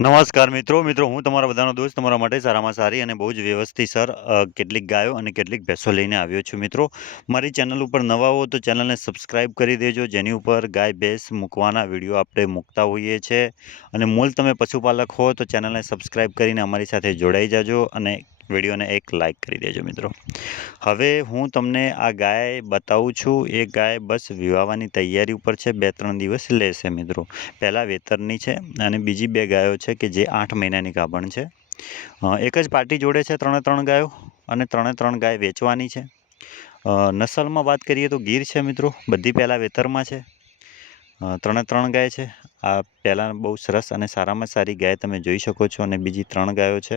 નમસ્કાર મિત્રો મિત્રો, હું તમારા બધાનો દોસ્ત, તમારા માટે સારામાં સારી અને બહુ જ વ્યવસ્થિત, સર કેટલીક ગાયો અને કેટલીક ભેંસો લઈને આવ્યો છું, મિત્રો. મારી ચેનલ ઉપર નવા હો તો ચેનલને સબસ્ક્રાઈબ કરી દેજો, જેની ઉપર ગાય, ભેંસ મૂકવાના વીડિયો આપણે મૂકતા હોઈએ છીએ અને મૂળ તમે પશુપાલક હો તો ચેનલને સબસ્ક્રાઈબ કરીને અમારી સાથે જોડાઈ જાજો અને વિડીયોને એક લાઇક કરી દેજો મિત્રો. હવે હું તમને આ ગાય બતાવું છું. એ ગાય બસ વિવાવાની તૈયારી ઉપર છે. બે ત્રણ દિવસ લેશે મિત્રો. પહેલાં વેતરની છે અને બીજી બે ગાયો છે કે જે આઠ મહિનાની ગાભણ છે. એક જ પાર્ટી જોડે છે ત્રણે ત્રણ ગાયો અને ત્રણે ત્રણ ગાય વેચવાની છે. નસલમાં વાત કરીએ તો ગીર છે મિત્રો. બધી પહેલાં વેતરમાં છે. ત્રણે ત્રણ ગાય છે. આ પહેલાં બહુ સરસ અને સારામાં સારી ગાય તમે જોઈ શકો છો અને બીજી ત્રણ ગાયો છે.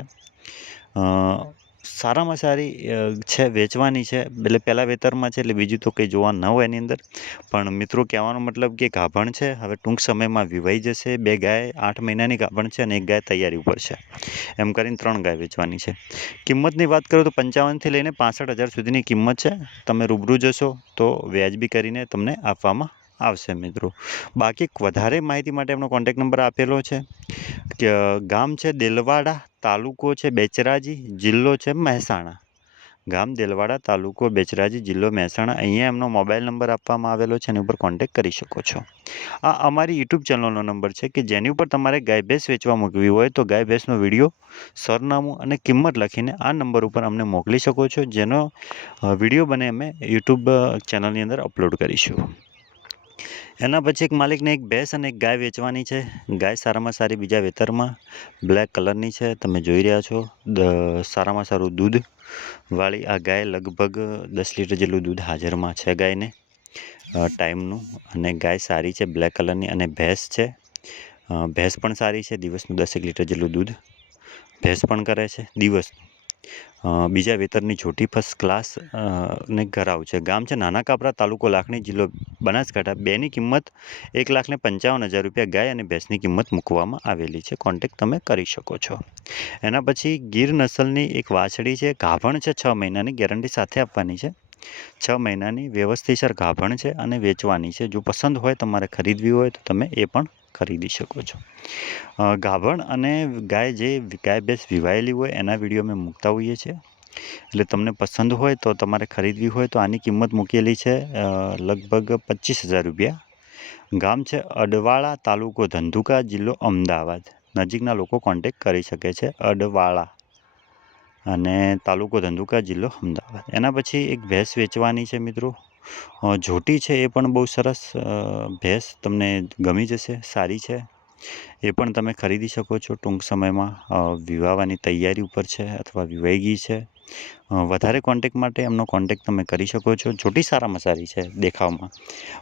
સારામાં સારી છે, વેચવાની છે. એટલે પહેલાં વેતરમાં છે એટલે બીજું તો કંઈ જોવા ન હોય એની અંદર. પણ મિત્રો કહેવાનો મતલબ કે ગાભણ છે. હવે ટૂંક સમયમાં વિવાઈ જશે. બે ગાય આઠ મહિનાની ગાભણ છે અને એક ગાય તૈયારી ઉપર છે. એમ કરીને ત્રણ ગાય વેચવાની છે. કિંમતની વાત કરું તો પંચાવનથી લઈને પાસઠ હજાર સુધીની કિંમત છે. તમે રૂબરૂ જશો તો વ્યાજબી કરીને તમને આપવામાં આવશે મિત્રો. બાકી વધારે માહિતી માટે એમનો કોન્ટેક નંબર આપેલો છે. ગામ છે દેલવાડા, તાલુકો છે બેચરાજી, જિલ્લો છે મહેસાણા. ગામ દેલવાડા, તાલુકો, બેચરાજી, જિલ્લો, મહેસાણા. અહીંયા એમનો મોબાઈલ નંબર આપવામાં આવેલો છે, એની ઉપર કોન્ટેક કરી શકો છો. આ અમારી યુટ્યુબ ચેનલનો નંબર છે કે જેની ઉપર તમારે ગાય ભેંસ વેચવા મૂકવી હોય તો ગાય ભેંસનો વીડિયો, સરનામું અને કિંમત લખીને આ નંબર ઉપર અમને મોકલી શકો છો, જેનો વીડિયો બને અમે યુટ્યુબ ચેનલની અંદર અપલોડ કરીશું. એના પછી એક માલિકને એક ભેંસ અને એક ગાય વેચવાની છે. ગાય સારામાં સારી બીજા વેતરમાં, બ્લેક કલરની છે, તમે જોઈ રહ્યા છો. સારામાં સારું દૂધ વાળી આ ગાય લગભગ દસ લીટર જેટલું દૂધ હાજરમાં છે ગાયને. ટાઈમનું. અને ગાય સારી છે, બ્લેક કલરની અને ભેંસ છે. ભેંસ પણ સારી છે, દિવસનું દસેક લીટર જેટલું દૂધ ભેંસ પણ કરે છે, દિવસનું. બીજા વેતરની છોટી ફર્સ્ટ ક્લાસ ને ઘરાવ છે. ગામ છે નાના કાપરા તાલુકો લાખણી જિલ્લો બનાસકાંઠા. બેની કિંમત એક લાખ ને પંચાવન હજાર રૂપિયા ગાય અને ભેંસની કિંમત મૂકવામાં આવેલી છે. કોન્ટેક તમે કરી શકો છો. એના પછી ગીર નસલની એક વાછડી છે. ગાભણ છે છ મહિનાની. ગેરંટી સાથે આપવાની છે. છ મહિનાની વ્યવસ્થિતસર ગાભણ છે અને વેચવાની છે. જો પસંદ હોય તમારે ખરીદવી હોય તો તમે એ પણ ખરીદી શકો છો. ગાભણ અને ગાય જે ગાય ભેંસ વિવાયેલી હોય એના વીડિયો અમે મૂકતા હોઈએ છીએ. એટલે તમને પસંદ હોય તો તમારે ખરીદવી હોય તો આની કિંમત મૂકેલી છે લગભગ પચીસ હજાર રૂપિયા. ગામ છે અડવાળા તાલુકો ધંધુકા જિલ્લો અમદાવાદ. નજીકના લોકો કોન્ટેક કરી શકે છે અડવાળા અને તાલુકો ધંધુકા જિલ્લો અમદાવાદ. એના પછી એક ભેંસ વેચવાની છે મિત્રો. જોટી છે એ પણ બહુ સરસ ભેંસ તમને ગમી જશે, સારી છે. એ પણ તમે ખરીદી શકો છો ટૂંક સમયમાં. વિવાહવાની તૈયારી ઉપર છે અથવા વિવાઈ છે. વધારે કોન્ટેક માટે એમનો કોન્ટેક તમે કરી શકો છો. જોટી સારામાં સારી છે દેખાવમાં.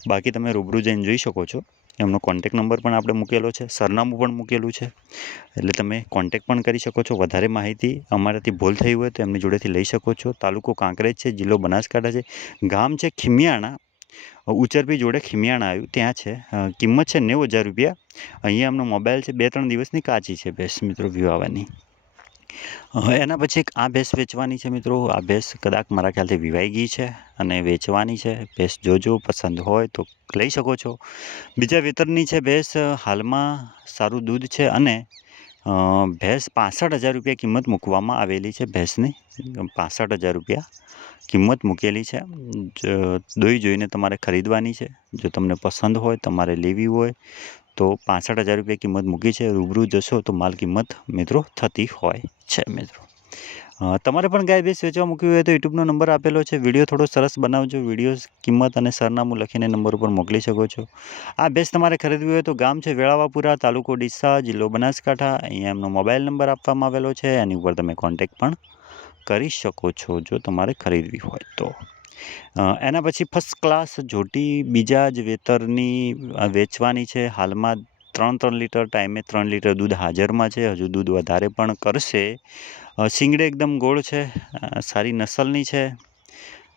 બાકી તમે રૂબરૂ જઈને જોઈ શકો છો. એમનો કોન્ટેક નંબર પણ આપણે મૂકેલો છે, સરનામું પણ મૂકેલું છે. એટલે તમે કોન્ટેક પણ કરી શકો છો. વધારે માહિતી અમારાથી ભૂલ થઈ હોય તો એમની જોડેથી લઈ શકો છો. તાલુકો કાંકરેજ છે, જિલ્લો બનાસકાંઠા છે. ગામ છે ખીમિયાણા. ઉચરપી જોડે ખીમિયાણા આવ્યું. ત્યાં છે. કિંમત છે નેવું હજાર રૂપિયા. અહીંયા એમનો મોબાઈલ છે બે ત્રણ દિવસની કાચી છે. બેસ્ટ મિત્રો વ્યૂ હવે એના પછી એક આ ભેંસ વેચવાની છે મિત્રો. આ ભેંસ કદાચ મારા ખ્યાલથી વિવાઈ ગઈ છે અને વેચવાની છે. ભેંસ જોજો, પસંદ હોય તો લઈ શકો છો. બીજા વેતરની છે ભેંસ, હાલમાં સારું દૂધ છે અને ભેંસ પાસઠ હજાર રૂપિયા કિંમત મૂકવામાં આવેલી છે ભેંસની. પાસઠ હજાર રૂપિયા કિંમત મૂકેલી છે. દોઈ જોઈને તમારે ખરીદવાની છે. જો તમને પસંદ હોય, તમારે લેવી હોય, તો પાસઠ હજાર રૂપિયા કિંમત મૂકી છે. રૂબરૂ જશો તો માલ કિંમત મિત્રો થતી હોય. છે મિત્રો. તમારે પણ ગાય ભેંસ વેચવા મૂકવી હોય તો યુટ્યુબનો નંબર આપેલો છે. વીડિયો થોડો સરસ બનાવજો. વીડિયો કિંમત અને સરનામું લખીને નંબર ઉપર મોકલી શકો છો. આ ભેંસ તમારે ખરીદવી હોય તો ગામ છે વેળાવાપુરા, તાલુકો ડીસા, જિલ્લો બનાસકાંઠા. અહીંયા એમનો મોબાઈલ નંબર આપવામાં આવેલો છે. એની ઉપર તમે કોન્ટેક પણ કરી શકો છો જો તમારે ખરીદવી હોય તો. એના પછી ફર્સ્ટ ક્લાસ જોટી બીજા જ વેતરની વેચવાની છે. હાલમાં ત્રણ ત્રણ લીટર ટાઈમે ત્રણ લીટર દૂધ હાજરમાં છે. હજુ દૂધ વધારે પણ કરશે. અ, એકદમ ગોળ છે. સારી નસલની છે.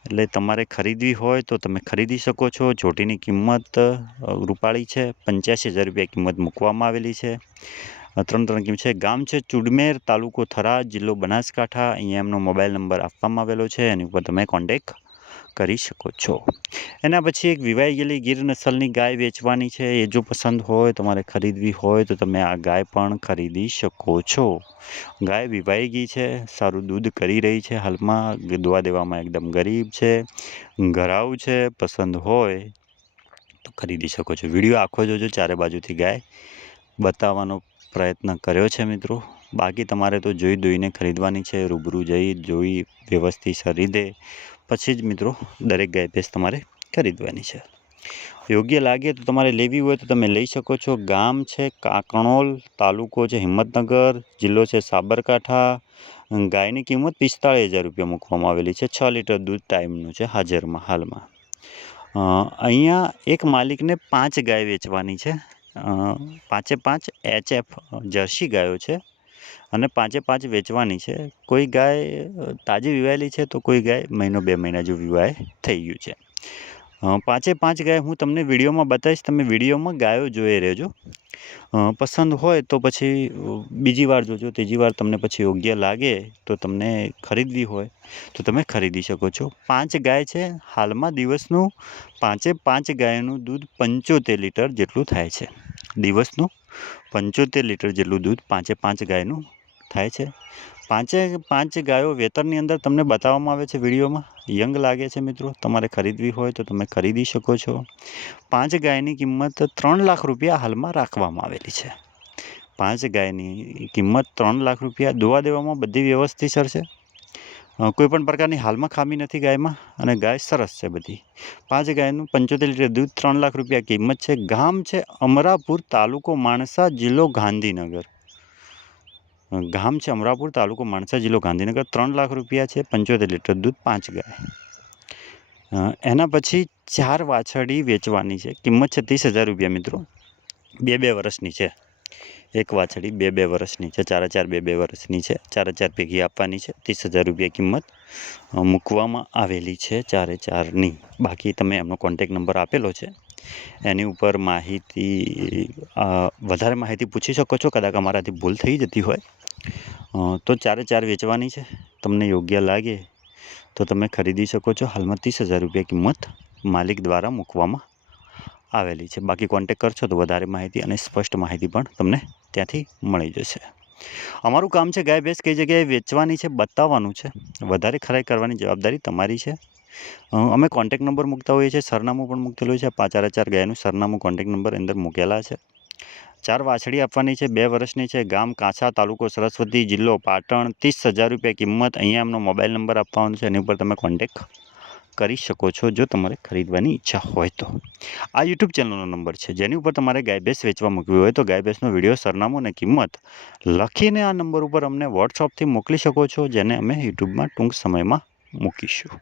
એટલે તમારે ખરીદવી હોય તો તમે ખરીદી શકો છો. જોટીની કિંમત રૂપાળી છે. પંચ્યાસી હજાર રૂપિયા કિંમત મૂકવામાં આવેલી છે. ત્રણ ત્રણ કિંમત છે? ગામ છે ચુડમેર તાલુકો થરાદ જિલ્લો બનાસકાંઠા. અહીંયા એમનો મોબાઈલ નંબર આપવામાં આવેલો છે. એની ઉપર તમે કોન્ટેક કરી શકો છો. એના પછી એક વિવાઈ ગયેલી ગીર નસલની ગાય વેચવાની છે. એ જો પસંદ હોય, તમારે ખરીદવી હોય, તો તમે આ ગાય પણ ખરીદી શકો છો. ગાય વિવાઈ ગઈ છે. સારું દૂધ કરી રહી છે. હાલમાં દોવા દેવામાં એકદમ ગરીબ છે. ઘરાવ છે. પસંદ હોય, તો ખરીદી શકો છો. વીડિયો આખો જોજો. ચારે બાજુથી ગાય બતાવવાનો પ્રયત્ન કર્યો છે મિત્રો. બાકી તમારે તો જોઈ દોઈને ખરીદવાની છે. રૂબરૂ જઈ, જોઈ, વ્યવસ્થિત રીતે પછી જ મિત્રો, દરેક ગાય ભેંસ તમારે ખરીદવાની છે. યોગ્ય લાગે તો તમારે લેવી હોય તો તમે લઈ શકો છો. ગામ છે કાકણોલ, તાલુકો છે હિંમતનગર, જિલ્લો છે સાબરકાંઠા. ગાયની કિંમત પિસ્તાળીસ હજાર રૂપિયા મૂકવામાં આવેલી છે. છ લીટર દૂધ ટાઈમનું છે હાજરમાં, હાલમાં. અહીંયા એક માલિકને પાંચ ગાય વેચવાની છે. પાંચે પાંચ એચએફ જર્સી ગાયો છે. અને પાંચે પાંચ વેચવાની છે. કોઈ ગાય તાજી વિવાયેલી છે તો કોઈ ગાય મહિનો બે મહિના જો વિવાય થઈ ગયું છે. પાંચે પાંચ ગાય હું તમને વિડીયોમાં બતાવીશ. તમે વિડીયોમાં ગાયો જોઈ રહેજો. પસંદ હોય તો પછી બીજી વાર જોજો. ત્રીજી વાર તમને પછી યોગ્ય લાગે તો તમને ખરીદવી હોય તો તમે ખરીદી શકો છો. પાંચ ગાય છે. હાલમાં દિવસનું પાંચે પાંચ ગાયનું દૂધ પંચોતેર લીટર જેટલું થાય છે. દિવસનું પંચોતેર લીટર જેટલું દૂધ પાંચે પાંચ ગાયનું થાય છે. પાંચે પાંચ ગાયો વેતરની અંદર તમને બતાવવામાં આવે છે વિડીયોમાં. યંગ લાગે છે મિત્રો. તમારે ખરીદવી હોય તો તમે ખરીદી શકો છો. પાંચ ગાયની કિંમત ત્રણ લાખ રૂપિયા હાલમાં રાખવામાં આવેલી છે. પાંચ ગાયની કિંમત ત્રણ લાખ રૂપિયા દોવા દેવામાં બધી વ્યવસ્થિત છે. અ, કોઈ પણ પ્રકારની હાલમાં ખામી નથી ગાયમાં અને ગાય સરસ છે બધી. પાંચ ગાયનું પંચોતેર લીટર દૂધ ત્રણ લાખ રૂપિયા કિંમત છે. ગામ છે અમરાપુર તાલુકો માણસા જિલ્લો ગાંધીનગર. ગામ છે અમરાપુર તાલુકો માણસા જિલ્લો ગાંધીનગર. ત્રણ લાખ રૂપિયા છે પંચોતેર લીટર દૂધ પાંચ ગાય. એના પછી ચાર વાછરડી વેચવાની છે. કિંમત છે ત્રીસ હજાર રૂપિયા મિત્રો. બે બે વર્ષની છે. એક વાછડી બે બે વર્ષની છે, ચારે ચાર બે બે વર્ષની છે, ચારે ચાર ભેગી આપવાની છે, ત્રીસ હજાર રૂપિયા કિંમત મૂકવામાં આવેલી છે ચારે ચારની બાકી તમે એમનો કોન્ટેક નંબર આપેલો છે, એની ઉપર માહિતી વધારે માહિતી પૂછી શકો છો, કદાચ અમારાથી ભૂલ થઈ જતી હોય. તો ચારે ચાર વેચવાની છે, તમને યોગ્ય લાગે તો તમે ખરીદી શકો છો. હાલમાં ત્રીસ હજાર રૂપિયા કિંમત માલિક દ્વારા મૂકવામાં આવેલી છે. બાકી કોન્ટેક કરશો તો વધારે માહિતી અને સ્પષ્ટ માહિતી પણ તમને ત્યાંથી મળી જશે. અમારું કામ છે ગાય ભેંસ કઈ જગ્યાએ વેચવાની છે, બતાવવાનું છે. વધારે ખરાઈ કરવાની જવાબદારી તમારી છે. અમે કોન્ટેક નંબર મૂકતા હોઈએ છીએ, સરનામું પણ મૂકેલું છે. પાંચ ચારે ચાર ગાયનું સરનામું કોન્ટેક નંબર અંદર મૂકેલા છે. ચાર વાછડી આપવાની છે, બે વર્ષની છે. ગામ કાંસા તાલુકો સરસ્વતી જિલ્લો પાટણ. ત્રીસ હજાર રૂપિયા કિંમત અહીંયા એમનો મોબાઈલ નંબર આપવાનો છે. એની ઉપર તમે કોન્ટેક કરી શકો છો જો તમારે ખરીદવાની ઈચ્છા હોય તો. આ યુટ્યુબ ચેનલનો નંબર છે. જેની ઉપર તમારે ગાય ભેંસ વેચવા મૂકવી હોય તો ગાય ભેંસનો વીડિયો, સરનામું અને કિંમત લખીને આ નંબર ઉપર અમને વોટ્સઅપથી મોકલી શકો છો, જેને અમે યુટ્યુબમાં ટૂંક સમયમાં મૂકીશું.